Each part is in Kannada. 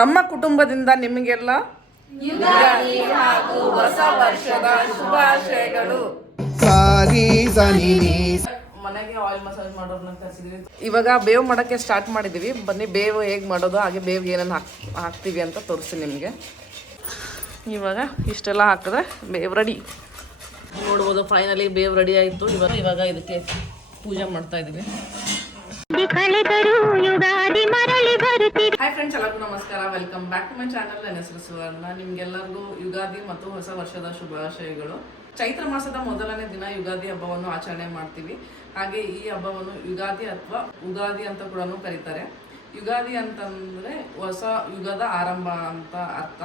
ನಮ್ಮ ಕುಟುಂಬದಿಂದ ನಿಮಗೆಲ್ಲ ಹೊಸ ವರ್ಷದ ಶುಭಾಶಯಗಳು. ಮನೆಗೆ ಆಯಿಲ್ ಮಸಾಜ್ ಕರ್ಸಿದ್ವಿ. ಇವಾಗ ಬೇವು ಮಾಡೋಕ್ಕೆ ಸ್ಟಾರ್ಟ್ ಮಾಡಿದ್ದೀವಿ ಬನ್ನಿ ಬೇವು ಹೇಗೆ ಮಾಡೋದು ಹಾಗೆ ಬೇವು ಏನೇನು ಹಾಕ್ ಹಾಕ್ತೀವಿ ಅಂತ ತೋರಿಸಿ ನಿಮಗೆ. ಇವಾಗ ಇಷ್ಟೆಲ್ಲ ಹಾಕಿದ್ರೆ ಬೇವು ರೆಡಿ ನೋಡ್ಬೋದು ಫೈನಲಿ ಬೇವು ರೆಡಿ ಆಯಿತು. ಇವಾಗ ಇವಾಗ ಇದಕ್ಕೆ ಪೂಜೆ ಮಾಡ್ತಾ ಇದ್ದೀವಿ ಫ್ರೆಂಡ್ಸ್ ಎಲ್ಲರಿಗೂ ನಮಸ್ಕಾರ. Welcome back to my channel ನನ್ನ ಹೆಸರು ಸುವರ್ಣ. ನಿಮ್ಗೆಲ್ಲರಿಗೂ ಯುಗಾದಿ ಮತ್ತು ಹೊಸ ವರ್ಷದ ಶುಭಾಶಯಗಳು. ಚೈತ್ರ ಮಾಸದ ಮೊದಲನೇ ದಿನ ಯುಗಾದಿ ಹಬ್ಬವನ್ನು ಆಚರಣೆ ಮಾಡ್ತೀವಿ. ಹಾಗೆ ಈ ಹಬ್ಬವನ್ನು ಯುಗಾದಿ ಅಥವಾ ಉಗಾದಿ ಅಂತ ಕೂಡ ಕರೀತಾರೆ. ಯುಗಾದಿ ಅಂತಂದ್ರೆ ಹೊಸ ಯುಗದ ಆರಂಭ ಅಂತ ಅರ್ಥ.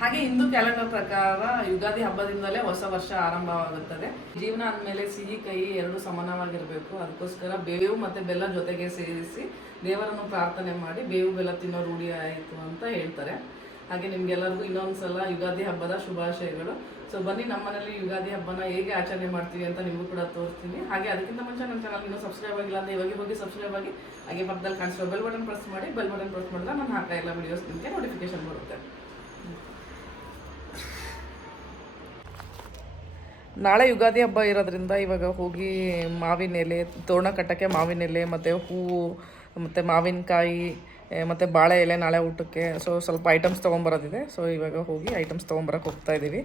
ಹಾಗೆ ಹಿಂದೂ ಕ್ಯಾಲೆಂಡರ್ ಪ್ರಕಾರ ಯುಗಾದಿ ಹಬ್ಬದಿಂದಲೇ ಹೊಸ ವರ್ಷ ಆರಂಭವಾಗುತ್ತದೆ. ಜೀವನ ಅಂದಮೇಲೆ ಸಿಹಿ, ಕಹಿ ಎರಡು ಸಮಾನವಾಗಿರಬೇಕು. ಅದಕ್ಕೋಸ್ಕರ ಬೇವು ಮತ್ತೆ ಬೆಲ್ಲ ಜೊತೆಗೆ ಸೇರಿಸಿ ದೇವರನ್ನು ಪ್ರಾರ್ಥನೆ ಮಾಡಿ ಬೇವು, ಬೆಲ್ಲ ತಿನ್ನೋ ರೂಢಿ ಆಯಿತು ಅಂತ ಹೇಳ್ತಾರೆ. ಹಾಗೆ ನಿಮ್ಗೆಲ್ಲರಿಗೂ ಇನ್ನೊಂದ್ಸಲ ಯುಗಾದಿ ಹಬ್ಬದ ಶುಭಾಶಯಗಳು. ಸೊ ಬನ್ನಿ ನಮ್ಮ ಮನೇಲಿ ಯುಗಾದಿ ಹಬ್ಬನ ಹೇಗೆ ಆಚರಣೆ ಮಾಡ್ತೀವಿ ಅಂತ ನಿಮಗೂ ಕೂಡ ತೋರಿಸ್ತೀನಿ. ಹಾಗೆ ಅದಕ್ಕಿಂತ ಮುಂಚೆ ನನ್ನ ಚಾನಲ್ ಇನ್ನೂ ಸಬ್ಸ್ಕ್ರೈಬ್ ಆಗಿಲ್ಲ ಅಂದ್ರೆ ಇವಾಗ ಹೋಗಿ ಸಬ್ಸ್ಕ್ರೈಬ್ ಆಗಿ, ಹಾಗೆ ಪಕ್ಕದಲ್ಲಿ ಕಾಣಿಸೋ ಬೆಲ್ ಬಟನ್ ಪ್ರೆಸ್ ಮಾಡಿ ಬೆಲ್ ಬಟನ್ ಪ್ರೆಸ್ ಮಾಡಿದ್ರೆ ನಾನು ಹಾಕೋ ಎಲ್ಲ ವಿಡಿಯೋಸ್ ನಿಮಗೆ ನೋಟಿಫಿಕೇಶನ್ ಬರುತ್ತೆ. ನಾಳೆ ಯುಗಾದಿ ಹಬ್ಬ ಇರೋದ್ರಿಂದ ಇವಾಗ ಹೋಗಿ ಮಾವಿನ ಎಲೆ, ತೋರಣ ಕಟ್ಟಕ್ಕೆ ಮಾವಿನ ಎಲೆ, ಮತ್ತು ಹೂವು, ಮತ್ತು ಮಾವಿನಕಾಯಿ ಮತ್ತು ಬಾಳೆ ಎಲೆ ನಾಳೆ ಊಟಕ್ಕೆ. ಸೊ ಸ್ವಲ್ಪ ಐಟಮ್ಸ್ ತೊಗೊಂಬರೋದಿದೆ. ಸೊ ಇವಾಗ ಹೋಗಿ ಐಟಮ್ಸ್ ತೊಗೊಂಬರಕ್ಕೆ ಹೋಗ್ತಾ ಇದ್ದೀವಿ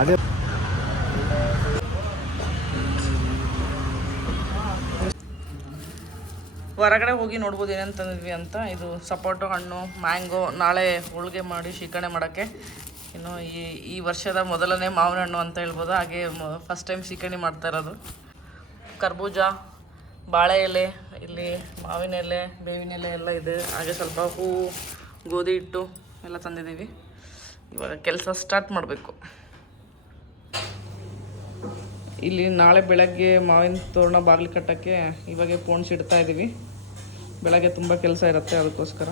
ಅದೇ ಹೊರಗಡೆ ಹೋಗಿ ನೋಡ್ಬೋದು ಏನೇನು ತಂದಿದ್ವಿ ಅಂತ. ಇದು ಸಪೋಟೊ, ಹಣ್ಣು, ಮ್ಯಾಂಗೋ ನಾಳೆ ಹೋಳಿಗೆ ಮಾಡಿ ಶೀಕರಣೆ ಮಾಡೋಕ್ಕೆ. ಇನ್ನು ಈ ಈ ವರ್ಷದ ಮೊದಲನೇ ಮಾವಿನ ಹಣ್ಣು ಅಂತ ಹೇಳ್ಬೋದು. ಹಾಗೆ ಫಸ್ಟ್ ಟೈಮ್ ಶೀಕರಣೆ ಮಾಡ್ತಾ ಇರೋದು. ಕರ್ಬೂಜ, ಬಾಳೆ ಎಲೆ, ಇಲ್ಲಿ ಮಾವಿನ ಎಲೆ, ಬೇವಿನ ಎಲೆ ಎಲ್ಲ ಇದೆ. ಹಾಗೆ ಸ್ವಲ್ಪ ಹೂವು ಗೋಧಿ ಹಿಟ್ಟು ಎಲ್ಲ ತಂದಿದ್ದೀವಿ. ಇವಾಗ ಕೆಲಸ ಸ್ಟಾರ್ಟ್ ಮಾಡಬೇಕು. ಇಲ್ಲಿ ನಾಳೆ ಬೆಳಗ್ಗೆ ಮಾವಿನ ತೋರಣ ಬಾಗಿಲು ಕಟ್ಟೋಕ್ಕೆ ಇವಾಗೆ ಪೋಣ್ಸ್ ಇಡ್ತಾ ಇದ್ದೀವಿ. ಬೆಳಗ್ಗೆ ತುಂಬ ಕೆಲಸ ಇರುತ್ತೆ ಅದಕ್ಕೋಸ್ಕರ.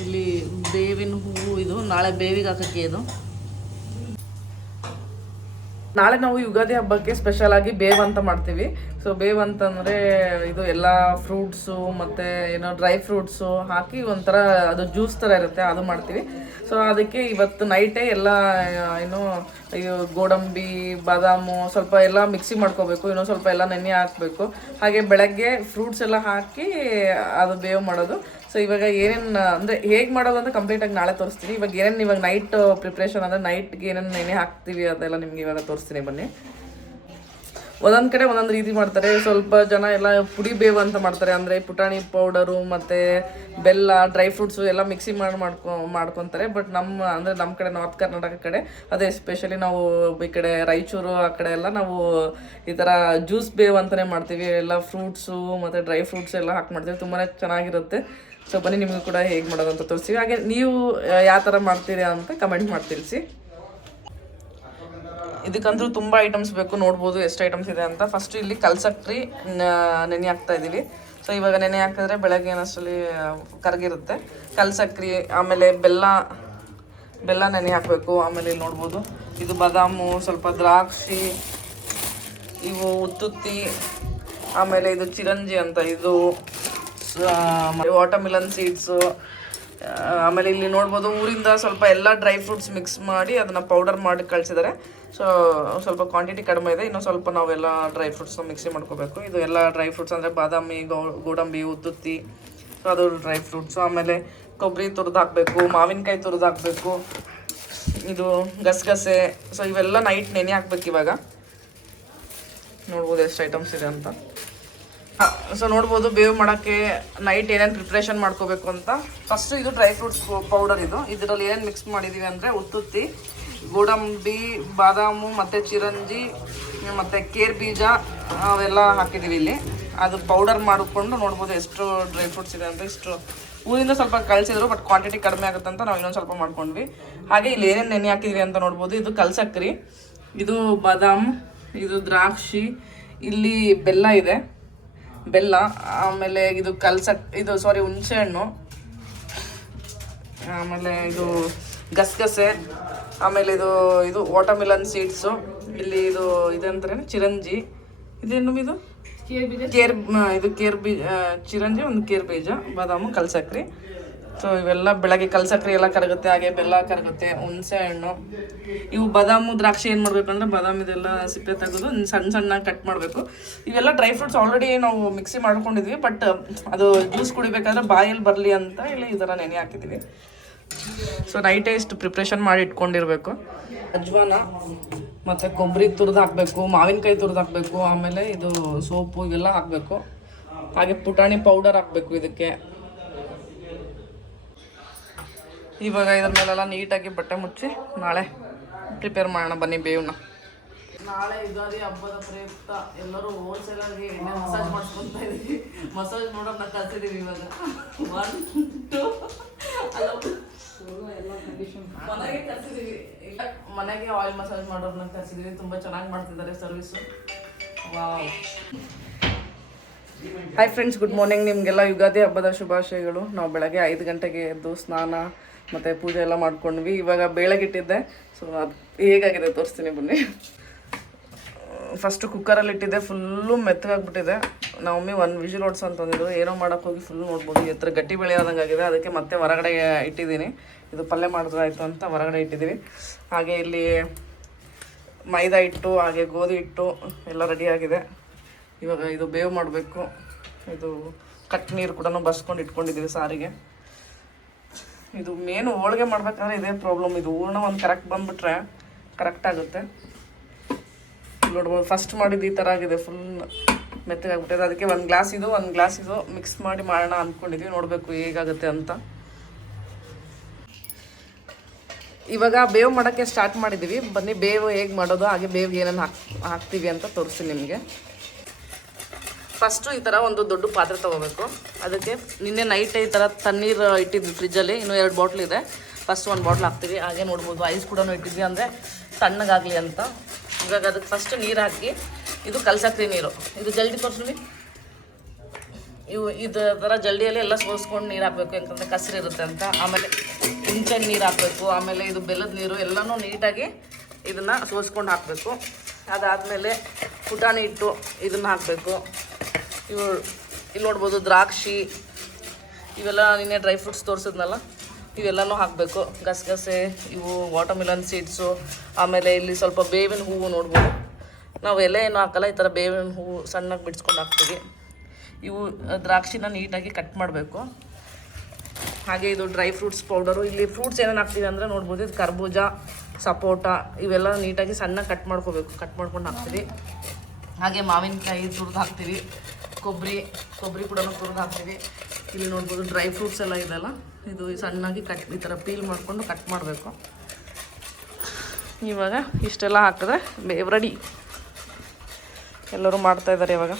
ಇಲ್ಲಿ ಬೇವಿನ ಹೂವು ಇದು ನಾಳೆ ಬೇವಿಗೆ ಹಾಕಕ್ಕೆ ಇದು. ನಾಳೆ ನಾವು ಯುಗಾದಿ ಹಬ್ಬಕ್ಕೆ ಸ್ಪೆಷಲ್ ಆಗಿ ಬೇವ್ ಅಂತ ಮಾಡ್ತೀವಿ. ಸೊ ಬೇವ್ ಅಂತಂದರೆ ಇದು ಎಲ್ಲ ಫ್ರೂಟ್ಸು ಮತ್ತು ಏನೋ ಡ್ರೈ ಫ್ರೂಟ್ಸು ಹಾಕಿ ಒಂಥರ ಅದು ಜ್ಯೂಸ್ ಥರ ಇರುತ್ತೆ, ಅದು ಮಾಡ್ತೀವಿ. ಸೊ ಅದಕ್ಕೆ ಇವತ್ತು ನೈಟೇ ಎಲ್ಲ, ಏನು ಇದು ಗೋಡಂಬಿ, ಬಾದಾಮು ಸ್ವಲ್ಪ ಎಲ್ಲ ಮಿಕ್ಸಿ ಮಾಡ್ಕೋಬೇಕು ಇನ್ನೊಂದು ಸ್ವಲ್ಪ ಎಲ್ಲ ನೆನೆ ಹಾಕಬೇಕು. ಹಾಗೆ ಬೆಳಗ್ಗೆ ಫ್ರೂಟ್ಸ್ ಎಲ್ಲ ಹಾಕಿ ಅದು ಬೇವು ಮಾಡೋದು. ಸೊ ಇವಾಗ ಏನೇನು, ಅಂದರೆ ಹೇಗೆ ಮಾಡೋದು ಅಂತ ಕಂಪ್ಲೀಟಾಗಿ ನಾಳೆ ತೋರಿಸ್ತೀನಿ. ಇವಾಗ ಏನೇನು ಇವಾಗ ನೈಟ್ ಪ್ರಿಪ್ರೇಷನ್ ಅಂದರೆ ನೈಟ್ಗೆ ಏನೇನು ನೆನೆ ಹಾಕ್ತೀವಿ ಅದೆಲ್ಲ ನಿಮ್ಗೆ ಇವಾಗ ತೋರಿಸ್ತೀನಿ ಬನ್ನಿ. ಒಂದೊಂದು ಕಡೆ ಒಂದೊಂದು ರೀತಿ ಮಾಡ್ತಾರೆ. ಸ್ವಲ್ಪ ಜನ ಎಲ್ಲ ಪುಡಿ ಬೇವು ಅಂತ ಮಾಡ್ತಾರೆ. ಅಂದರೆ ಪುಟಾಣಿ ಪೌಡರು ಮತ್ತು ಬೆಲ್ಲ ಡ್ರೈ ಫ್ರೂಟ್ಸು ಎಲ್ಲ ಮಿಕ್ಸಿ ಮಾಡಿ ಮಾಡ್ಕೊ, ಮಾಡ್ಕೊತಾರೆ. ಬಟ್ ನಮ್ಮ ಅಂದರೆ ನಮ್ಮ ಕಡೆ ನಾರ್ತ್ ಕರ್ನಾಟಕ ಕಡೆ ಅದೇ ಎಸ್ಪೆಷಲಿ ನಾವು ಈ ಕಡೆ ರಾಯಚೂರು ಆ ಕಡೆ ಎಲ್ಲ ನಾವು ಈ ಥರ ಜ್ಯೂಸ್ ಬೇವು ಅಂತಲೇ ಮಾಡ್ತೀವಿ. ಎಲ್ಲ ಫ್ರೂಟ್ಸು ಮತ್ತು ಡ್ರೈ ಫ್ರೂಟ್ಸ್ ಎಲ್ಲ ಹಾಕಿ ಮಾಡ್ತೀವಿ. ತುಂಬಾ ಚೆನ್ನಾಗಿರುತ್ತೆ. ಸೊ ಬನ್ನಿ ನಿಮಗೂ ಕೂಡ ಹೇಗೆ ಮಾಡೋದು ಅಂತ ತೋರಿಸ್ತೀವಿ. ಹಾಗೆ ನೀವು, ಯಾವ ಥರ ಮಾಡ್ತೀರಿ ಅಂತ ಕಮೆಂಟ್ ಮಾಡಿ ತಿಳಿಸಿ. ಇದಕ್ಕಂತೂ ತುಂಬ ಐಟಮ್ಸ್ ಬೇಕು, ನೋಡ್ಬೋದು ಎಷ್ಟು ಐಟಮ್ಸ್ ಇದೆ ಅಂತ. ಫಸ್ಟ್ ಇಲ್ಲಿ ಕಲ್ಸಕ್ರಿ ನೆನೆ ಹಾಕ್ತಾ ಇದ್ದೀವಿ ಸೊ ಇವಾಗ ನೆನೆ ಹಾಕಿದ್ರೆ ಬೆಳಗ್ಗೆ ಏನಷ್ಟರಲ್ಲಿ ಕರಗಿರುತ್ತೆ. ಕಲ್ಸಕ್ರಿ, ಆಮೇಲೆ ಬೆಲ್ಲ ಬೆಲ್ಲ ನೆನೆ ಹಾಕಬೇಕು. ಆಮೇಲೆ ಇಲ್ಲಿ ನೋಡ್ಬೋದು, ಇದು ಬಾದಾಮು, ಸ್ವಲ್ಪ ದ್ರಾಕ್ಷಿ, ಇವು ಉತ್ತುತ್ತಿ, ಆಮೇಲೆ ಇದು ಚಿರಂಜಿ ಅಂತ, ಇದು ವಾಟರ್ಮಿಲನ್ ಸೀಡ್ಸು ಆಮೇಲೆ ಇಲ್ಲಿ ನೋಡ್ಬೋದು ಊರಿಂದ ಸ್ವಲ್ಪ ಎಲ್ಲ ಡ್ರೈ ಫ್ರೂಟ್ಸ್ ಮಿಕ್ಸ್ ಮಾಡಿ ಅದನ್ನು ಪೌಡರ್ ಮಾಡಿ ಕಳಿಸಿದ್ದಾರೆ ಸೊ ಸ್ವಲ್ಪ ಕ್ವಾಂಟಿಟಿ ಕಡಿಮೆ ಇದೆ. ಇನ್ನೂ ಸ್ವಲ್ಪ ನಾವೆಲ್ಲ ಡ್ರೈ ಫ್ರೂಟ್ಸ್ನ ಮಿಕ್ಸಿ ಮಾಡ್ಕೋಬೇಕು. ಇದು ಎಲ್ಲ ಡ್ರೈ ಫ್ರೂಟ್ಸ್ ಅಂದರೆ ಬಾದಾಮಿ ಗೋಡಂಬಿ ಉತ್ತುತ್ತಿ ಸೊ ಅದು ಡ್ರೈ ಫ್ರೂಟ್ಸು ಆಮೇಲೆ ಕೊಬ್ಬರಿ ತುರಿದು ಹಾಕಬೇಕು, ಮಾವಿನಕಾಯಿ ತುರಿದು ಹಾಕಬೇಕು. ಇದು ಗಸಗಸೆ. ಸೊ ಇವೆಲ್ಲ ನೈಟ್ ನೆನೆ ಹಾಕ್ಬೇಕು ಇವಾಗ. ನೋಡ್ಬೋದು ಎಷ್ಟು ಐಟಮ್ಸ್ ಇದೆ ಅಂತ. ಸೊ ನೋಡ್ಬೋದು ಬೇವು ಮಾಡೋಕ್ಕೆ ನೈಟ್ ಏನೇನು ಪ್ರಿಪ್ರೇಷನ್ ಮಾಡ್ಕೋಬೇಕು ಅಂತ. ಫಸ್ಟು ಇದು ಡ್ರೈ ಫ್ರೂಟ್ಸ್ ಪೌಡರ್ ಇದು. ಇದರಲ್ಲಿ ಏನು ಮಿಕ್ಸ್ ಮಾಡಿದ್ದೀವಿ ಅಂದರೆ ಉತ್ತುತ್ತಿ ಗೋಡಂಬಿ, ಬಾದಾಮು, ಮತ್ತು ಚಿರಂಜಿ, ಮತ್ತು ಕೇರ್ ಬೀಜ, ಅವೆಲ್ಲ ಹಾಕಿದ್ದೀವಿ ಇಲ್ಲಿ. ಅದು ಪೌಡರ್ ಮಾಡಿಕೊಂಡು ನೋಡ್ಬೋದು ಎಷ್ಟು ಡ್ರೈ ಫ್ರೂಟ್ಸ್ ಇದೆ ಅಂದರೆ ಇಷ್ಟು. ಊರಿಂದ ಸ್ವಲ್ಪ ಕಳಿಸಿದ್ರು ಬಟ್ ಕ್ವಾಂಟಿಟಿ ಕಡಿಮೆ ಆಗುತ್ತೆ ಅಂತ ನಾವು ಇನ್ನೊಂದು ಸ್ವಲ್ಪ ಮಾಡ್ಕೊಂಡ್ವಿ. ಹಾಗೆ ಇಲ್ಲಿ ಏನೇನು ನೆನೆ ಹಾಕಿದ್ವಿ ಅಂತ ನೋಡ್ಬೋದು. ಇದು ಕಲ್ಸಕ್ರಿ. ಇದು ಬಾದಾಮ್, ಇದು ದ್ರಾಕ್ಷಿ, ಇಲ್ಲಿ ಬೆಲ್ಲ ಇದೆ. ಬೆಲ್ಲ ಆಮೇಲೆ ಇದು ಕಲ್ಸಕ್ ಇದು ಸಾರಿ ಹುಣಸೆ ಹಣ್ಣು ಆಮೇಲೆ ಇದು ಗಸಗಸೆ ಆಮೇಲೆ ಇದು ಇದು ವಾಟರ್ಮಿಲನ್ ಸೀಡ್ಸು ಇಲ್ಲಿ ಇದು ಇದಂತಾರೆ ಚಿರಂಜಿ. ಇದೇನು ಇದು? ಕೇರ್ ಇದು ಕೇರ್ ಬೀಜ ಚಿರಂಜಿ ಒಂದು ಕೇರ್ ಬೀಜ ಬಾದಾಮು ಕಲ್ಸಕ್ರಿ. ಸೊ ಇವೆಲ್ಲ ಬೆಳಗ್ಗೆ ಕಲ್ಸಕ್ರಿ ಎಲ್ಲ ಕರಗುತ್ತೆ, ಹಾಗೆ ಬೆಲ್ಲ ಕರಗುತ್ತೆ, ಹುಣಸೆ ಹಣ್ಣು. ಇವು ಬಾದಾಮು ದ್ರಾಕ್ಷಿ ಏನು ಮಾಡಬೇಕು ಅಂದರೆ ಬಾದಾಮಿ ಇದೆಲ್ಲ ಸಿಪ್ಪೆ ತೆಗೆದು ಸಣ್ಣ ಸಣ್ಣ ಕಟ್ ಮಾಡಬೇಕು. ಇವೆಲ್ಲ ಡ್ರೈ ಫ್ರೂಟ್ಸ್ ಆಲ್ರೆಡಿ ನಾವು ಮಿಕ್ಸಿ ಮಾಡ್ಕೊಂಡಿದ್ವಿ ಬಟ್ ಅದು ಜ್ಯೂಸ್ ಕುಡಿಬೇಕಾದ್ರೆ ಬಾಯಲ್ಲಿ ಬರಲಿ ಅಂತ ಇಲ್ಲಿ ಈ ಥರ ನೆನೆ ಹಾಕಿದ್ದೀವಿ ಸೊ ನೈಟ್ ಇಷ್ಟು ಪ್ರಿಪ್ರೇಷನ್ ಮಾಡಿ ಇಟ್ಕೊಂಡಿರಬೇಕು. ಅಜ್ವಾನ, ಮತ್ತು ಕೊಬ್ಬರಿ ತುರಿದು ಹಾಕಬೇಕು, ಮಾವಿನಕಾಯಿ ತುರಿದು ಹಾಕಬೇಕು, ಆಮೇಲೆ ಇದು ಸೋಪು ಇವೆಲ್ಲ ಹಾಕಬೇಕು. ಹಾಗೆ ಪುಟಾಣಿ ಪೌಡರ್ ಹಾಕಬೇಕು ಇದಕ್ಕೆ. ಇವಾಗ ಇದ್ರ ಮೇಲೆಲ್ಲ ನೀಟಾಗಿ ಬಟ್ಟೆ ಮುಚ್ಚಿ ನಾಳೆ ಪ್ರಿಪೇರ್ ಮಾಡೋಣ. ಬನ್ನಿ ಬೇವ್ನ. ನಾಳೆ ಯುಗಾದಿ ಹಬ್ಬದ ಪ್ರಯುಕ್ತ ಎಲ್ಲರೂ ಹೋಲ್ಸೇಲಾಗಿ ಎಣ್ಣೆ ಮಸಾಜ್ ಮಾಡ್ಕೊಂತ ಇದೀವಿ ಮಸಾಜ್ ನೋಡೋಣ ಕಲ್ತಿದೀವಿ ಇವಾಗ. ಒನ್ ಟು ಮನೆಗೆ ಕಲ್ಸಿದೀವಿ ಇಲ್ಲ, ಮನೆಗೆ ಆಯಿಲ್ ಮಸಾಜ್ ಮಾಡೋರ್ನ ಕಲ್ಸಿದೀವಿ ತುಂಬಾ ಚೆನ್ನಾಗಿ ಮಾಡ್ತಿದ್ದಾರೆ service wow hi friends good morning ನಿಮಗೆಲ್ಲ ಯುಗಾದಿ ಹಬ್ಬದ ಶುಭಾಶಯಗಳು. ನಾವು ಬೆಳಗ್ಗೆ ಐದು ಗಂಟೆಗೆ ಎದ್ದು ಸ್ನಾನ ಮತ್ತು ಪೂಜೆ ಎಲ್ಲ ಮಾಡ್ಕೊಂಡ್ವಿ. ಇವಾಗ ಬೇಳೆಗಿಟ್ಟಿದ್ದೆ ಸೊ ಅದು ಹೇಗಾಗಿದೆ ತೋರಿಸ್ತೀನಿ ಬನ್ನಿ. ಫಸ್ಟು ಕುಕ್ಕರಲ್ಲಿ ಇಟ್ಟಿದ್ದೆ. ಫುಲ್ಲು ಮೆತ್ತಗಾಗ್ಬಿಟ್ಟಿದೆ ನಮ್ಮಮ್ಮಿ ಒಂದು ವಿಜಿಲ್ ಅಂತ ಅಂತಂದಿದ್ರು ಏನೋ ಮಾಡೋಕೆ ಹೋಗಿ ಫುಲ್ ನೋಡ್ಬೋದು. ಎತ್ತರ ಗಟ್ಟಿ ಬೆಳೆ ಆದಂಗೆ ಆಗಿದೆ. ಅದಕ್ಕೆ ಮತ್ತೆ ಹೊರಗಡೆ ಇಟ್ಟಿದ್ದೀನಿ. ಇದು ಪಲ್ಯ ಮಾಡಿದ್ರೆ ಆಯಿತು ಅಂತ ಹೊರಗಡೆ ಇಟ್ಟಿದ್ದೀವಿ. ಹಾಗೆ ಇಲ್ಲಿ ಮೈದಾ ಹಿಟ್ಟು, ಹಾಗೆ ಗೋಧಿ ಹಿಟ್ಟು ಎಲ್ಲ ರೆಡಿಯಾಗಿದೆ ಇವಾಗ ಇದು ಬೇವು ಮಾಡಬೇಕು. ಇದು ಕಟ್ ನೀರು ಕೂಡ ಬಸ್ಕೊಂಡು ಇಟ್ಕೊಂಡಿದ್ದೀವಿ ಸಾರಿಗೆ. ಇದು ಮೇನ್ ಹೋಳಿಗೆ ಮಾಡ್ಬೇಕಂದ್ರೆ ಇದೇ ಪ್ರಾಬ್ಲಮ್ ಇದು ಹೂರ್ಣ ಒಂದು ಕರೆಕ್ಟ್ ಬಂದ್ಬಿಟ್ರೆ ಕರೆಕ್ಟ್ ಆಗುತ್ತೆ. ನೋಡ್ಬೋದು ಫಸ್ಟ್ ಮಾಡಿದ್ದು ಈ ಥರ ಆಗಿದೆ. ಫುಲ್ ಮೆತ್ತಗಾಗ್ಬಿಟ್ಟಿದೆ ಅದಕ್ಕೆ ಒಂದು ಗ್ಲಾಸ್ ಇದು, ಒಂದು ಗ್ಲಾಸ್ ಇದು ಮಿಕ್ಸ್ ಮಾಡಿ ಮಾಡೋಣ ಅಂದ್ಕೊಂಡಿದ್ವಿ ನೋಡಬೇಕು ಹೇಗಾಗುತ್ತೆ ಅಂತ. ಇವಾಗ ಬೇವು ಮಾಡೋಕ್ಕೆ ಸ್ಟಾರ್ಟ್ ಮಾಡಿದ್ದೀವಿ. ಬನ್ನಿ, ಬೇವು ಹೇಗೆ ಮಾಡೋದು, ಹಾಗೆ ಬೇವು ಏನೇನು ಹಾಕ್, ಹಾಕ್ತೀವಿ ಅಂತ ತೋರಿಸ್ತೀನಿ ನಿಮಗೆ. ಫಸ್ಟು ಈ ಥರ ಒಂದು ದೊಡ್ಡ ಪಾತ್ರೆ ತೊಗೋಬೇಕು. ಅದಕ್ಕೆ ನಿನ್ನೆ ನೈಟ್ ಈ ಥರ ತಣ್ಣೀರು ಇಟ್ಟಿದ್ವಿ ಫ್ರಿಜ್ಜಲ್ಲಿ ಇನ್ನೂ ಎರಡು ಬಾಟ್ಲ್ ಇದೆ. ಫಸ್ಟ್ ಒಂದು ಬಾಟ್ಲ್ ಹಾಕ್ತೀವಿ. ಹಾಗೆ ನೋಡ್ಬೋದು. ಐಸ್ ಕೂಡ ಇಟ್ಟಿದ್ವಿ ಅಂದರೆ ತಣ್ಣಗಾಗಲಿ ಅಂತ. ಇವಾಗ ಅದಕ್ಕೆ ಫಸ್ಟ್ ನೀರು ಹಾಕಿ, ಇದು ಕಲ್ಸಕ್ರಿ ನೀರು. ಇದು ಜಲ್ದಿ ತೋರಿಸ್ಲಿ ಇವು ಇದು ಥರ ಜಲ್ದಿಯಲ್ಲಿ ಎಲ್ಲ ಸೋಸ್ಕೊಂಡು ನೀರು ಹಾಕಬೇಕು. ಯಾಕಂದರೆ ಕಸರಿರುತ್ತೆ ಅಂತ. ಆಮೇಲೆ ಹುಂಚೆಣ್ಣು ನೀರು ಹಾಕಬೇಕು. ಆಮೇಲೆ ಇದು ಬೆಲ್ಲದ ನೀರು ಎಲ್ಲನೂ ನೀಟಾಗಿ ಇದನ್ನು ಸೋಸ್ಕೊಂಡು ಹಾಕಬೇಕು. ಅದಾದಮೇಲೆ ಪುಟಾಣಿ ಇಟ್ಟು ಇದನ್ನು ಹಾಕಬೇಕು. ಇವು ಇಲ್ಲಿ ನೋಡ್ಬೋದು ದ್ರಾಕ್ಷಿ, ಇವೆಲ್ಲ ನಿನ್ನೆ ಡ್ರೈ ಫ್ರೂಟ್ಸ್ ತೋರಿಸಿದ್ನಲ್ಲ, ಇವೆಲ್ಲನೂ ಹಾಕಬೇಕು. ಗಸಗಸೆ, ಇವು ವಾಟರ್ಮಿಲನ್ ಸೀಡ್ಸು ಆಮೇಲೆ ಇಲ್ಲಿ ಸ್ವಲ್ಪ ಬೇವಿನ ಹೂವು ನೋಡ್ಬೋದು. ನಾವು ಎಲೆ ಏನು ಹಾಕಲ್ಲ, ಈ ಥರ ಬೇವಿನ ಹೂವು ಸಣ್ಣಗೆ ಬಿಡಿಸ್ಕೊಂಡು ಹಾಕ್ತೀವಿ. ಇವು ದ್ರಾಕ್ಷಿನ ನೀಟಾಗಿ ಕಟ್ ಮಾಡಬೇಕು. ಹಾಗೆ ಇದು ಡ್ರೈ ಫ್ರೂಟ್ಸ್ ಪೌಡರು. ಇಲ್ಲಿ ಫ್ರೂಟ್ಸ್ ಏನೇನು ಹಾಕ್ತೀವಿ ಅಂದರೆ ನೋಡ್ಬೋದು, ಇದು ಕರ್ಬೂಜ, ಸಪೋಟ, ಇವೆಲ್ಲ ನೀಟಾಗಿ ಸಣ್ಣ ಕಟ್ ಮಾಡ್ಕೋಬೇಕು ಕಟ್ ಮಾಡ್ಕೊಂಡು ಹಾಕ್ತೀವಿ. ಹಾಗೆ ಮಾವಿನಕಾಯಿ ತುರಿದು ಹಾಕ್ತೀವಿ. ಕೊಬ್ಬರಿ ಕೊಬ್ಬರಿ ಕೂಡ ತುರಿದು ಹಾಕ್ತೀವಿ. ಇಲ್ಲಿ ನೋಡ್ಬೋದು ಡ್ರೈ ಫ್ರೂಟ್ಸ್ ಎಲ್ಲ ಇದೆಲ್ಲ ಇದು ಸಣ್ಣಾಗಿ ಕಟ್ ಈ ಥರ ಪೀಲ್ ಮಾಡಿಕೊಂಡು ಕಟ್ ಮಾಡಬೇಕು. ಇವಾಗ ಇಷ್ಟೆಲ್ಲ ಹಾಕಿದ್ರೆ ರೆಡಿ ಎಲ್ಲರೂ ಮಾಡ್ತಾ ಇದ್ದಾರೆ ಇವಾಗ.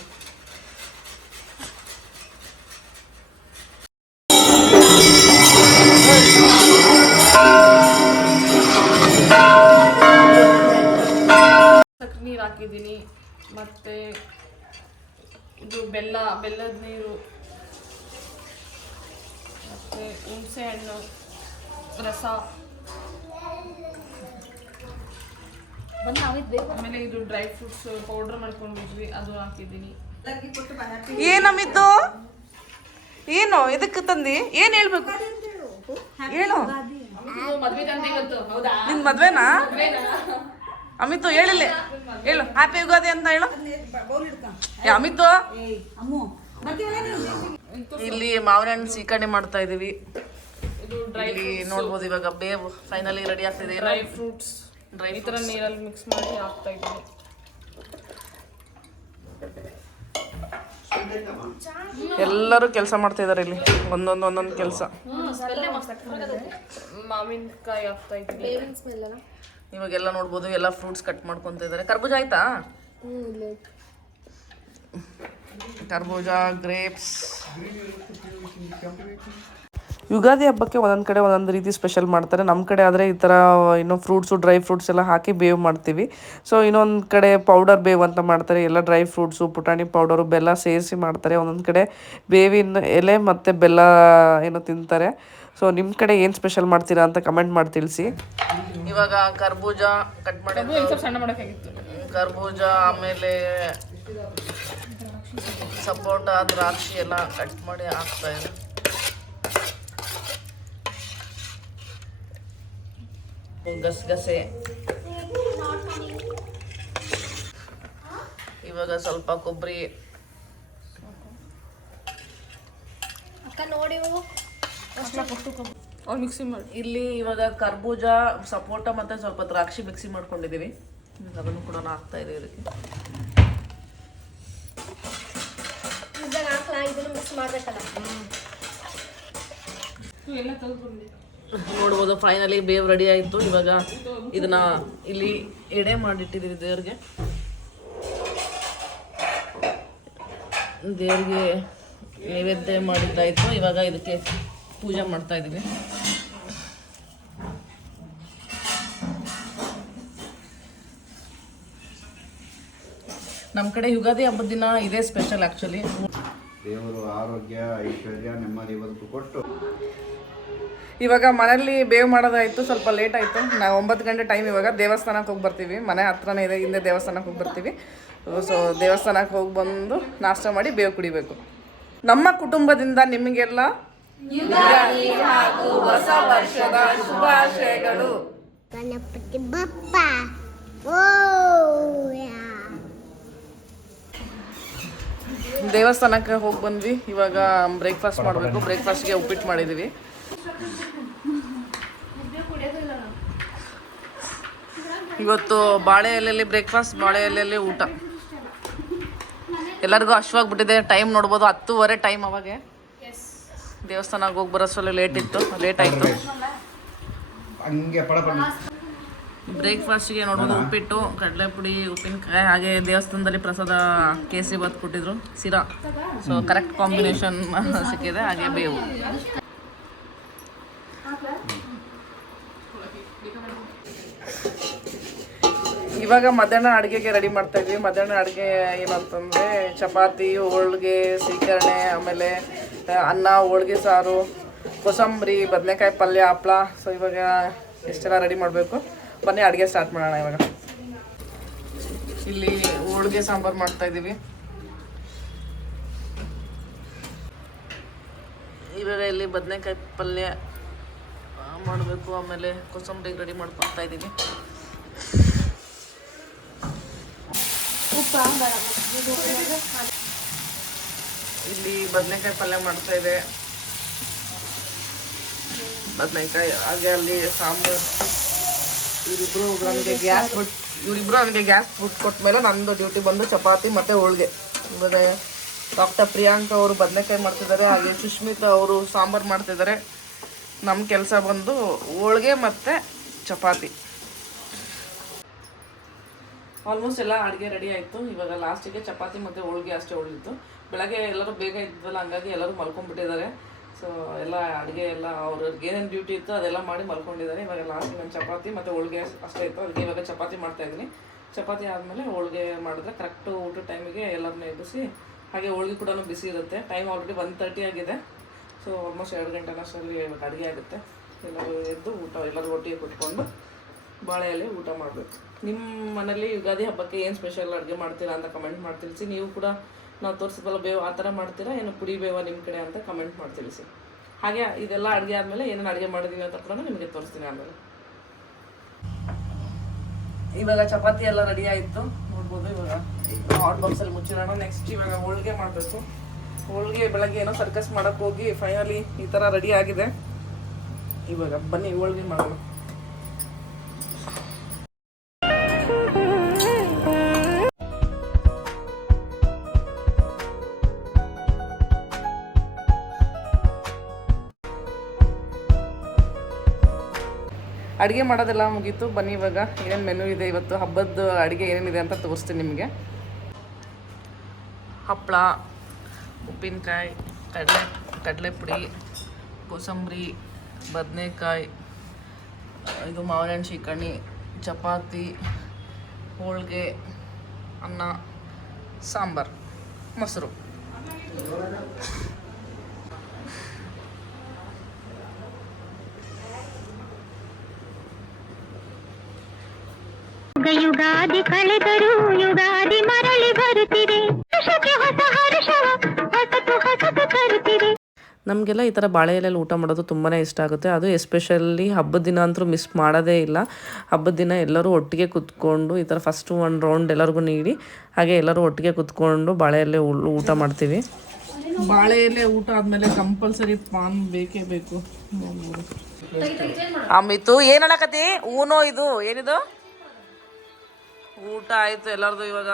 ಸಕ್ಕರೆ ನೀರು ಹಾಕಿದ್ದೀನಿ. ಮತ್ತು ಇದು ಬೆಲ್ಲ ಬೆಲ್ಲದ ನೀರು ಮತ್ತು ಹುಣಸೆ ಹಣ್ಣು ರಸ. ಆಮೇಲೆ ಇದು ಡ್ರೈ ಫ್ರೂಟ್ಸ್ ಪೌಡರ್ ಮಾಡ್ಕೊಂಡಿದ್ವಿ ಅದು ಹಾಕಿದ್ದೀನಿ. ಏನಮ್ಮಿದ್ದು ಏನು ಇದಕ್ಕೆ ತಂದಿ? ಏನು ಹೇಳ್ಬೇಕು? ಹೇಳು ಮದ್ವೆ ತಂದಿ ಇವತ್ತು ಹೌದಾ? ನಿನ್ ಮದ್ವೆನಾ? ಅಮಿತು ಹೇಳಿಲ್ಲ. ಹೇಳು. ಹ್ಯಾಪಿ ಯುಗಾದಿ ಅಂತ ಹೇಳು. ಅಮಿತು. ಇಲ್ಲಿ ಮಾವಿನ ಹಣ್ಣು ಸೀಕರಣೆ ಮಾಡ್ತಾ ಇದೀವಿ. ಇದು ಡ್ರೈ ಇಲ್ಲಿ ನೋಡ್ಬೋದು ಇವಾಗ ಬೇವು. ಫೈನಲಿ ರೆಡಿ ಆಗ್ತಿದೆ. ಡ್ರೈ ಫ್ರೂಟ್ಸ್ ಡ್ರೈ ಈ ಥರ ನೀರಲ್ಲಿ ಮಿಕ್ಸ್ ಮಾಡಿ ಹಾಕ್ತಾ ಇದ್ದೀನಿ. ಎಲ್ಲರೂ ಕೆಲಸ ಮಾಡ್ತಾ ಇದ್ದಾರೆ ಇಲ್ಲಿ. ಒಂದೊಂದು ಒಂದೊಂದು ಕೆಲಸ. ಮಾವಿನಕಾಯಿ ಹಾಕ್ತಾ ಇದ್ದೀನಿ. ಇವಾಗೆಲ್ಲ ನೋಡ್ಬೋದು ಎಲ್ಲ ಫ್ರೂಟ್ಸ್ ಕಟ್ ಮಾಡ್ಕೊಂತ ಇದ್ದಾರೆ ಕರ್ಬೂಜ ಆಯ್ತಾ? ಕರ್ಬೂಜ ಗ್ರೇಪ್ಸ್ ಯುಗಾದಿ ಹಬ್ಬಕ್ಕೆ ಒಂದೊಂದು ಕಡೆ ಒಂದೊಂದು ರೀತಿ ಸ್ಪೆಷಲ್ ಮಾಡ್ತಾರೆ. ನಮ್ಮ ಕಡೆ ಆದರೆ ಈ ಥರ ಇನ್ನೂ ಫ್ರೂಟ್ಸು ಡ್ರೈ ಫ್ರೂಟ್ಸ್ ಎಲ್ಲ ಹಾಕಿ ಬೇವ್ ಮಾಡ್ತೀವಿ. ಸೊ ಇನ್ನೊಂದು ಕಡೆ ಪೌಡರ್ ಬೇವ್ ಅಂತ ಮಾಡ್ತಾರೆ. ಎಲ್ಲ ಡ್ರೈ ಫ್ರೂಟ್ಸು ಪುಟಾಣಿ ಪೌಡರು ಬೆಲ್ಲ ಸೇರಿಸಿ ಮಾಡ್ತಾರೆ. ಒಂದೊಂದು ಕಡೆ ಬೇವಿನ ಎಲೆ ಮತ್ತು ಬೆಲ್ಲ ಏನೋ ತಿಂತಾರೆ. ಸೊ ನಿಮ್ಮ ಕಡೆ ಏನು ಸ್ಪೆಷಲ್ ಮಾಡ್ತೀರಾ ಅಂತ ಕಮೆಂಟ್ ಮಾಡಿ ತಿಳಿಸಿ. ಇವಾಗ ಕರ್ಬೂಜ ಕಟ್ ಮಾಡಿ ಅದು ಸಣ್ಣ ಮಾಡೋಕ್ಕಾಗಿತ್ತು. ಕರ್ಬೂಜ ಆಮೇಲೆ ಸಪೋಟ ದ್ರಾಕ್ಷಿ ಎಲ್ಲ ಕಟ್ ಮಾಡಿ ಹಾಕ್ತಾ ಇದೆ ಗಸಗಸೆ ಇವಾಗ ಸ್ವಲ್ಪ ಕೊಬ್ಬರಿ. ಅವ್ರು ಮಿಕ್ಸಿ ಮಾಡಿ ಇಲ್ಲಿ ಇವಾಗ ಕರ್ಬೂಜ ಸಪೋಟ ಮತ್ತು ಸ್ವಲ್ಪ ದ್ರಾಕ್ಷಿ ಮಿಕ್ಸಿ ಮಾಡ್ಕೊಂಡಿದ್ದೀವಿ ಅದನ್ನು ಕೂಡ ಹಾಕ್ತಾ ಇದೆ ಇದಕ್ಕೆ ನೋಡ್ಬೋದು ಫೈನಲಿ ಬೇವ್ ರೆಡಿ ಆಯಿತು. ಇವಾಗ ಇದನ್ನ ಇಲ್ಲಿ ಎಡೆ ಮಾಡಿಟ್ಟಿದ್ದೀವಿ ದೇವ್ರಿಗೆ. ದೇವ್ರಿಗೆ ನೈವೇದ್ಯ ಮಾಡಿದ್ದಾಯ್ತು. ಇವಾಗ ಇದಕ್ಕೆ ಪೂಜೆ ಮಾಡ್ತಾ ಇದ್ದೀವಿ. ನಮ್ಮ ಕಡೆ ಯುಗಾದಿ ಹಬ್ಬದ ದಿನ ಇದೇ ಸ್ಪೆಷಲ್ ಆ್ಯಕ್ಚುಲಿ ದೇವರು ಆರೋಗ್ಯ ಐಶ್ವರ್ಯ ನೆಮ್ಮದಿ ಬದುಕು ಕೊಟ್ಟು. ಇವಾಗ ಮನೆಯಲ್ಲಿ ಬೇವು ಮಾಡೋದಾಯಿತು ಸ್ವಲ್ಪ ಲೇಟ್ ಆಯಿತು. ನಾವು ಒಂಬತ್ತು ಗಂಟೆ ಟೈಮ್ ಇವಾಗ ದೇವಸ್ಥಾನಕ್ಕೆ ಹೋಗಿ ಬರ್ತೀವಿ. ಮನೆ ಹತ್ರನೇ ಇದೆ ಹಿಂದೆ ದೇವಸ್ಥಾನಕ್ಕೆ ಹೋಗಿ ಬರ್ತೀವಿ. ಸೊ ದೇವಸ್ಥಾನಕ್ಕೆ ಹೋಗಿ ಬಂದು ನಾಷ್ಟ ಮಾಡಿ ಬೇವು ಕುಡಿಬೇಕು. ನಮ್ಮ ಕುಟುಂಬದಿಂದ ನಿಮಗೆಲ್ಲ ಹೊಸ ವರ್ಷದ ಶುಭಾಶಯಗಳು. ಗಣಪತಿ ಬಪ್ಪ. ಓ ದೇವಸ್ಥಾನಕ್ಕೆ ಹೋಗಿ ಬಂದ್ವಿ. ಇವಾಗ ಬ್ರೇಕ್ಫಾಸ್ಟ್ ಮಾಡಬೇಕು. ಬ್ರೇಕ್ಫಾಸ್ಟ್ಗೆ ಉಪ್ಪಿಟ್ಟು ಮಾಡಿದ್ದೀವಿ ಇವತ್ತು ಬಾಳೆ ಎಲೆಯಲ್ಲಿ ಬ್ರೇಕ್ಫಾಸ್ಟ್ ಬಾಳೆ ಎಲೆಯಲ್ಲಿ ಊಟ. ಎಲ್ಲರಿಗೂ ಹಶ್ವಾಗಿಬಿಟ್ಟಿದೆ ಟೈಮ್ ನೋಡ್ಬೋದು. ಹತ್ತುವರೆ ಟೈಮ್ ಅವಾಗೆ. ದೇವಸ್ಥಾನಕ್ಕೆ ಹೋಗಿ ಬರೋಷ್ಟರಲ್ಲಿ ಲೇಟ್ ಇತ್ತು ಲೇಟ್ ಆಯಿತು. ಹಂಗೆ ಪಡ ಪಡ. ಬ್ರೇಕ್ಫಾಸ್ಟ್ಗೆ ನೋಡ್ಬೋದು ಉಪ್ಪಿಟ್ಟು ಕಡಲೆಪುಡಿ ಉಪ್ಪಿನಕಾಯಿ ಹಾಗೆ ದೇವಸ್ಥಾನದಲ್ಲಿ ಪ್ರಸಾದ ಕೇಸರಿ ಬಾತ್ ಕೊಟ್ಟಿದ್ರು ಸಿರಾ ಸೊ ಕರೆಕ್ಟ್ ಕಾಂಬಿನೇಷನ್ ಸಿಕ್ಕಿದೆ ಹಾಗೆ ಬೇವು. ಇವಾಗ ಮಧ್ಯಾಹ್ನ ಅಡುಗೆಗೆ ರೆಡಿ ಮಾಡ್ತಾ ಇದ್ವಿ. ಮಧ್ಯಾಹ್ನ ಅಡುಗೆ ಏನಂತಂದರೆ ಚಪಾತಿ, ಹೋಳಿಗೆ, ಸೀಕರಣೆ, ಆಮೇಲೆ ಅನ್ನ, ಹೋಳಿಗೆ ಸಾರು, ಕೋಸಂಬರಿ, ಬದನೆಕಾಯಿ ಪಲ್ಯ, ಹಪ್ಳ. ಸೊ ಇವಾಗ ಎಷ್ಟೆಲ್ಲ ರೆಡಿ ಮಾಡಬೇಕು? ಬನ್ನಿ, ಅಡುಗೆ ಸ್ಟಾರ್ಟ್ ಮಾಡೋಣ ಇವಾಗ. ಇಲ್ಲಿ ಹೋಳಿಗೆ ಸಾಂಬಾರು ಮಾಡ್ತಾ ಇದ್ದೀವಿ. ಇವಾಗ ಇಲ್ಲಿ ಬದನೆಕಾಯಿ ಪಲ್ಯ ಮಾಡಬೇಕು. ಆಮೇಲೆ ಕೋಸಂಬರಿಗೆ ರೆಡಿ ಮಾಡ್ಕೊತಾ ಇದ್ದೀವಿ. ಇಲ್ಲಿ ಬದನೆಕಾಯಿ ಪಲ್ಯ ಮಾಡ್ತಾ ಇದೆ. ಬದನೆಕಾಯಿ, ಹಾಗೆ ಅಲ್ಲಿ ಸಾಂಬಾರು. ಇವರಿಬ್ರು ನನಗೆ ಗ್ಯಾಸ್ ಬಿಟ್ಟು ಇವರಿಬ್ರು ನನಗೆ ಗ್ಯಾಸ್ ಬಿಟ್ಟು ಕೊಟ್ಮೇಲೆ ನಂದು ಡ್ಯೂಟಿ ಬಂದು ಚಪಾತಿ ಮತ್ತು ಹೋಳಿಗೆ. ಇವಾಗ ಡಾಕ್ಟರ್ ಪ್ರಿಯಾಂಕ ಅವರು ಬದನೆಕಾಯಿ ಮಾಡ್ತಿದ್ದಾರೆ, ಹಾಗೆ ಸುಷ್ಮಿತಾ ಅವರು ಸಾಂಬಾರು ಮಾಡ್ತಿದ್ದಾರೆ. ನಮ್ಮ ಕೆಲಸ ಬಂದು ಹೋಳಿಗೆ ಮತ್ತು ಚಪಾತಿ. ಆಲ್ಮೋಸ್ಟ್ ಎಲ್ಲ ಅಡುಗೆ ರೆಡಿ ಆಯಿತು. ಇವಾಗ ಲಾಸ್ಟಿಗೆ ಚಪಾತಿ ಮತ್ತು ಹೋಳಿಗೆ ಅಷ್ಟೇ ಉಳಿದಿತ್ತು. ಬೆಳಗ್ಗೆ ಎಲ್ಲರೂ ಬೇಗ ಇದ್ವಲ್ಲ, ಹಂಗಾಗಿ ಎಲ್ಲರೂ ಮಲ್ಕೊಂಡ್ಬಿಟ್ಟಿದ್ದಾರೆ. ಸೊ ಎಲ್ಲ ಅಡುಗೆ ಎಲ್ಲ ಅವ್ರಿಗೆ ಏನೇನು ಡ್ಯೂಟಿ ಇತ್ತು ಅದೆಲ್ಲ ಮಾಡಿ ಮಲ್ಕೊಂಡಿದ್ದಾರೆ. ಇವಾಗ ಲಾಸ್ಟಿಗೆ ನಾನು ಚಪಾತಿ ಮತ್ತು ಹೋಳಿಗೆ ಅಷ್ಟೇ ಇತ್ತು. ಅದಕ್ಕೆ ಇವಾಗ ಚಪಾತಿ ಮಾಡ್ತಾಯಿದ್ದೀನಿ ಚಪಾತಿ ಆದಮೇಲೆ ಹೋಳಿಗೆ ಮಾಡಿದ್ರೆ ಕರೆಕ್ಟು ಊಟದ ಟೈಮಿಗೆ ಎಲ್ಲರನ್ನ ಎಬ್ಬಿಸಿ, ಹಾಗೆ ಹೋಳಿಗೆ ಕೂಡ ಬಿಸಿ ಇರುತ್ತೆ. ಟೈಮ್ ಆಲ್ರೆಡಿ ಒನ್ ತರ್ಟಿ ಆಗಿದೆ. ಸೊ ಆಲ್ಮೋಸ್ಟ್ ಎರಡು ಗಂಟೆ ಅಷ್ಟರಲ್ಲಿ ಇವಾಗ ಅಡುಗೆ ಆಗುತ್ತೆ. ಎಲ್ಲರೂ ಎದ್ದು ಊಟ, ಎಲ್ಲರೂ ಒಟ್ಟಿಗೆ ಕುತ್ಕೊಂಡು ಬಾಳೆಯಲ್ಲಿ ಊಟ ಮಾಡಬೇಕು. ನಿಮ್ಮ ಮನೇಲಿ ಯುಗಾದಿ ಹಬ್ಬಕ್ಕೆ ಏನು ಸ್ಪೆಷಲ್ ಅಡುಗೆ ಮಾಡ್ತೀರಾ ಅಂತ ಕಮೆಂಟ್ ಮಾಡಿ ತಿಳಿಸಿ ನೀವು ಕೂಡ ನಾವು ತೋರಿಸಬಲ್ಲ ಬೇವು, ಆ ಥರ ಮಾಡ್ತೀರಾ? ಏನು ಪುಡಿ ಬೇವ ನಿಮ್ಮ ಕಡೆ ಅಂತ ಕಮೆಂಟ್ ಮಾಡಿ ತಿಳಿಸಿ ಹಾಗೆ ಇದೆಲ್ಲ ಅಡುಗೆ ಆದಮೇಲೆ ಏನೇನು ಅಡುಗೆ ಮಾಡಿದ್ದೀವಿ ಅಂತ ಕೂಡ ನಿಮಗೆ ತೋರಿಸ್ತೀನಿ ಆಮೇಲೆ. ಇವಾಗ ಚಪಾತಿ ಎಲ್ಲ ರೆಡಿ ಆಯಿತು. ನೋಡ್ಬೋದು ಇವಾಗ ಹಾಟ್ ಬಾಕ್ಸಲ್ಲಿ ಮುಚ್ಚಿರೋಣ ನೆಕ್ಸ್ಟ್ ಇವಾಗ ಹೋಳಿಗೆ ಮಾಡಬೇಕು. ಹೋಳಿಗೆ ಬೆಳಗ್ಗೆ ಏನೋ ಸರ್ಕಸ್ ಮಾಡೋಕ್ಕೆ ಹೋಗಿ ಫೈನಲಿ ಈ ಥರ ರೆಡಿ ಆಗಿದೆ. ಇವಾಗ ಬನ್ನಿ ಹೋಳಿಗೆ ಮಾಡೋಣ. ಅಡುಗೆ ಮಾಡೋದೆಲ್ಲ ಮುಗೀತು. ಬನ್ನಿ ಇವಾಗ. ಏನೇನು ಮೆನು ಇದೆ ಇವತ್ತು? ಹಬ್ಬದ ಅಡುಗೆ ಏನೇನಿದೆ ಅಂತ ತೋರಿಸ್ತೀನಿ ನಿಮಗೆ. ಹಪ್ಪಳ ಉಪ್ಪಿನಕಾಯಿ, ಕಡಲೆ ಕಡಲೆಪುಡಿ ಕೋಸಂಬರಿ, ಬದನೆಕಾಯಿ, ಇದು ಮಾವಿನ ಶಿಕಣಿ ಚಪಾತಿ, ಹೋಳಿಗೆ, ಅನ್ನ, ಸಾಂಬಾರು, ಮೊಸರು. ಯುಗಾದಿ ಕಳೆದರೂ ಯುಗಾದಿ ಮರಳಿ ಬರುತ್ತಿದೆ. ಹರ್ಷಕ್ಕೆ ಹೊಸ ಹರ್ಷವ ಹೊಸತು ಹೊಸತು ತರುತ್ತಿದೆ. ನಮಗೆಲ್ಲ ಈ ಥರ ಬಾಳೆ ಎಲೆಯಲ್ಲಿ ಊಟ ಮಾಡೋದು ತುಂಬಾ ಇಷ್ಟ ಆಗುತ್ತೆ. ಅದು ಎಸ್ಪೆಷಲಿ ಹಬ್ಬದ ದಿನ ಅಂತೂ ಮಿಸ್ ಮಾಡೋದೇ ಇಲ್ಲ. ಹಬ್ಬದ ದಿನ ಎಲ್ಲರೂ ಒಟ್ಟಿಗೆ ಕುತ್ಕೊಂಡು ಈ ಥರ ಫಸ್ಟು ಒಂದು ರೌಂಡ್ ಎಲ್ಲರಿಗೂ ನೀಡಿ ಹಾಗೆ ಎಲ್ಲರೂ ಒಟ್ಟಿಗೆ ಕುತ್ಕೊಂಡು ಬಾಳೆ ಎಲೆ ಊಟ ಮಾಡ್ತೀವಿ. ಬಾಳೆ ಎಲೆ ಊಟ ಆದಮೇಲೆ ಕಂಪಲ್ಸರಿ ಪಾನ್ ಬೇಕೇ ಬೇಕು. ಅಮಿತು ಏನು ಹೇಳಕತಿ ಊನೋ ಇದು ಏನಿದು? ಊಟ ಆಯ್ತು ಎಲ್ಲರದು ಇವಾಗ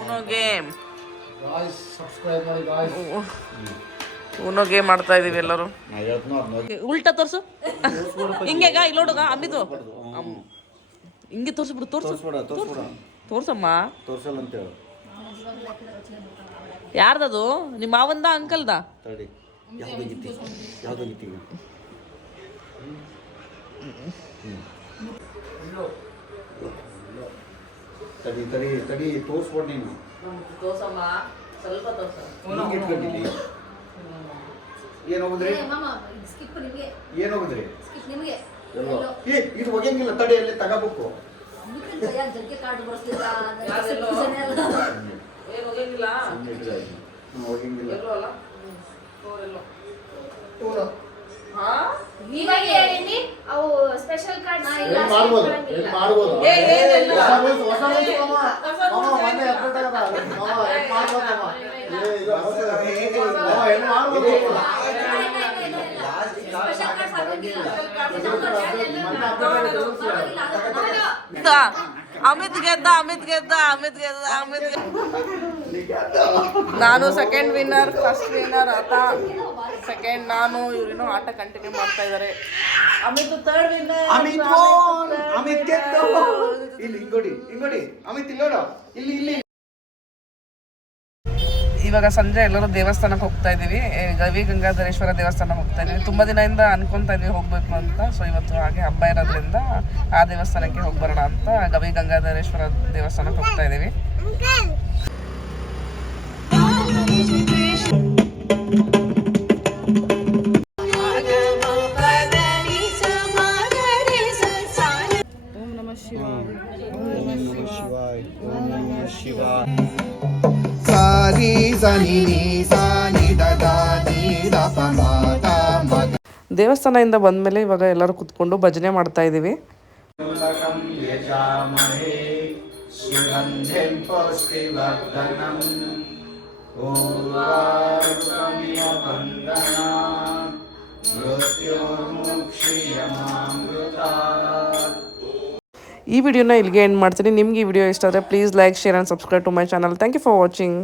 ಊನೋ ಗೇಮ್ ಊನೋ ಗೇಮ್ ಆಡ್ತಾ ಇದೀವಿ ಎಲ್ಲರೂ. ಉಲ್ಟಾ ತೋರ್ಸು? ಹಿಂಗೆ ಇಲ್ಲಿ ನೋಡುಗ ಅಮ್ಮಿದು. ಅಮ್- ಹಿಂಗೆ ತೋರ್ಸ್ಬಿಡು ತೋರ್ಸು. ತೋರ್ಸಮ್ಮ. ತೋರ್ಸಲ್ಲ ಅಂತ ಹೇಳು. ಯಾರ್ದದು? ನಿಮ್ಮ ಮಾವಂದ ಅಂಕಲ್ದ? ಈಗ ತಡಿ ತಡಿ ತಡಿ ತೋರ್ಸ್ಬೇಡ ನೀನು. ತೋಸಮ್ಮ ಸ್ವಲ್ಪ ತೋರ್ಸ. ಹಿಂಗೆ ಇಟ್ಕೊಂಡಿದ್ದಿ. ಏನ್ ಹೋಗುದ್ರಿ? ಸ್ಕಿಪ್ ನಿಮಗೆ. ಏನ್ ಹೋಗುದ್ರಿ? ಸ್ಕಿಪ್ ನಿಮಗೆ. ಎಲ್ಲೋ. ಏ ಇದು ಒಗ್ಯಂಗಿಲ್ಲ ತಡಿ ಅಲ್ಲಿ ತಗೋಬೇಕು ಯಾಕೆ ಜಗ್ಗೆ ಕಾರ್ಡ್ ಬರ್ಸ್ಲಿಲ್ಲ ಏನು. ಹ್ಮ್, ಒಗ್ಯಂಗಿಲ್ಲ ಎಲ್ಲೋ ಅಲ್ಲ? ಸ್ಪೆಷಲ್ ಕಾರ್ಡ್ ಏನ್ ಮಾಡ್ಬೋದು? ಏನ್ ಮಾಡ್ಬೋದು? ಏ, ಏನಿಲ್ಲ. ಹೊಸ ರೂಲ್ಸ್, ಹೊಸ ರೂಲ್ಸ್ ಮಾಮ. ಮಾಮ, ಮೊನ್ನೆ update ಆಗದ. ಮಾಮ, ಹೆಂಗ್ ಮಾಡ್ಬೋದು? ಮಾಮ? ಏ, ಇದು ಹೊಸ- ಮಾಮ, ಹೆಂಗ್ ಮಾಡ್ಬೋದು? ಗೆದ್ದ ಅಮಿತ್ ಗೆದ್ದ ಅಮಿತ್ ಗೆದ್ದ ಅಮಿತ್ ಗೆದ್ದ ಅಮಿತ್ ಗೆದ್ದ. ನಾನು ಸೆಕೆಂಡ್ ವಿನ್ನರ್ ಫಸ್ಟ್ ವಿನ್ನರ್ ಆತ ಸೆಕೆಂಡ್ ನಾನು ಇವ್ರೇನೋ ಆಟ ಕಂಟಿನ್ಯೂ ಮಾಡ್ತಾ ಇದ್ದಾರೆ ಅಮಿತ್ ಥರ್ಡ್ ವಿನ್ನರ್ ಅಮಿತ್! ಅಮಿತ್. ಇಲ್ಲಿ ಹಿಂಗೊಡಿ ಹಿಂಗೊಡಿ. ಅಮಿತ್ ಇಲ್ಲೋಡು ಇಲ್ಲಿ ಇಲ್ಲಿ ಇವಾಗ ಸಂಜೆ ಎಲ್ಲರೂ ದೇವಸ್ಥಾನಕ್ಕೆ ಹೋಗ್ತಾ ಇದ್ದೀವಿ. ಗವಿ ಗಂಗಾಧರೇಶ್ವರ ದೇವಸ್ಥಾನಕ್ಕೆ ಹೋಗ್ತಾ ತುಂಬ ತುಂಬಾ ದಿನದಿಂದ ಅನ್ಕೊತಾ ಇದ್ದೀವಿ ಹೋಗ್ಬೇಕು ಅಂತ. ಸೊ ಇವತ್ತು ಹಾಗೆ ಹಬ್ಬ ಇರೋದ್ರಿಂದ ಆ ದೇವಸ್ಥಾನಕ್ಕೆ ಹೋಗಿ ಬರೋಣ ಅಂತ ಗವಿ ಗಂಗಾಧರೇಶ್ವರ ದೇವಸ್ಥಾನಕ್ಕೆ ಹೋಗ್ತಾ ದದಾ ದೇವಸ್ಥಾನದಿಂದ ಬಂದ್ಮೇಲೆ ಇವಾಗ ಎಲ್ಲರೂ ಕುತ್ಕೊಂಡು ಭಜನೆ ಮಾಡ್ತಾ ಸುಗಂಧಿಂ ಪುಷ್ಟಿವರ್ಧನಂ ಈ ವಿಡಿಯೋನ ಇಲ್ಲಿಗೆ ಎಂಡ್ ಮಾಡ್ತೀನಿ. ನಿಮ್ಗೆ ಈ ವಿಡಿಯೋ ಇಷ್ಟ ಆದರೆ please like share and subscribe to my channel thank you for watching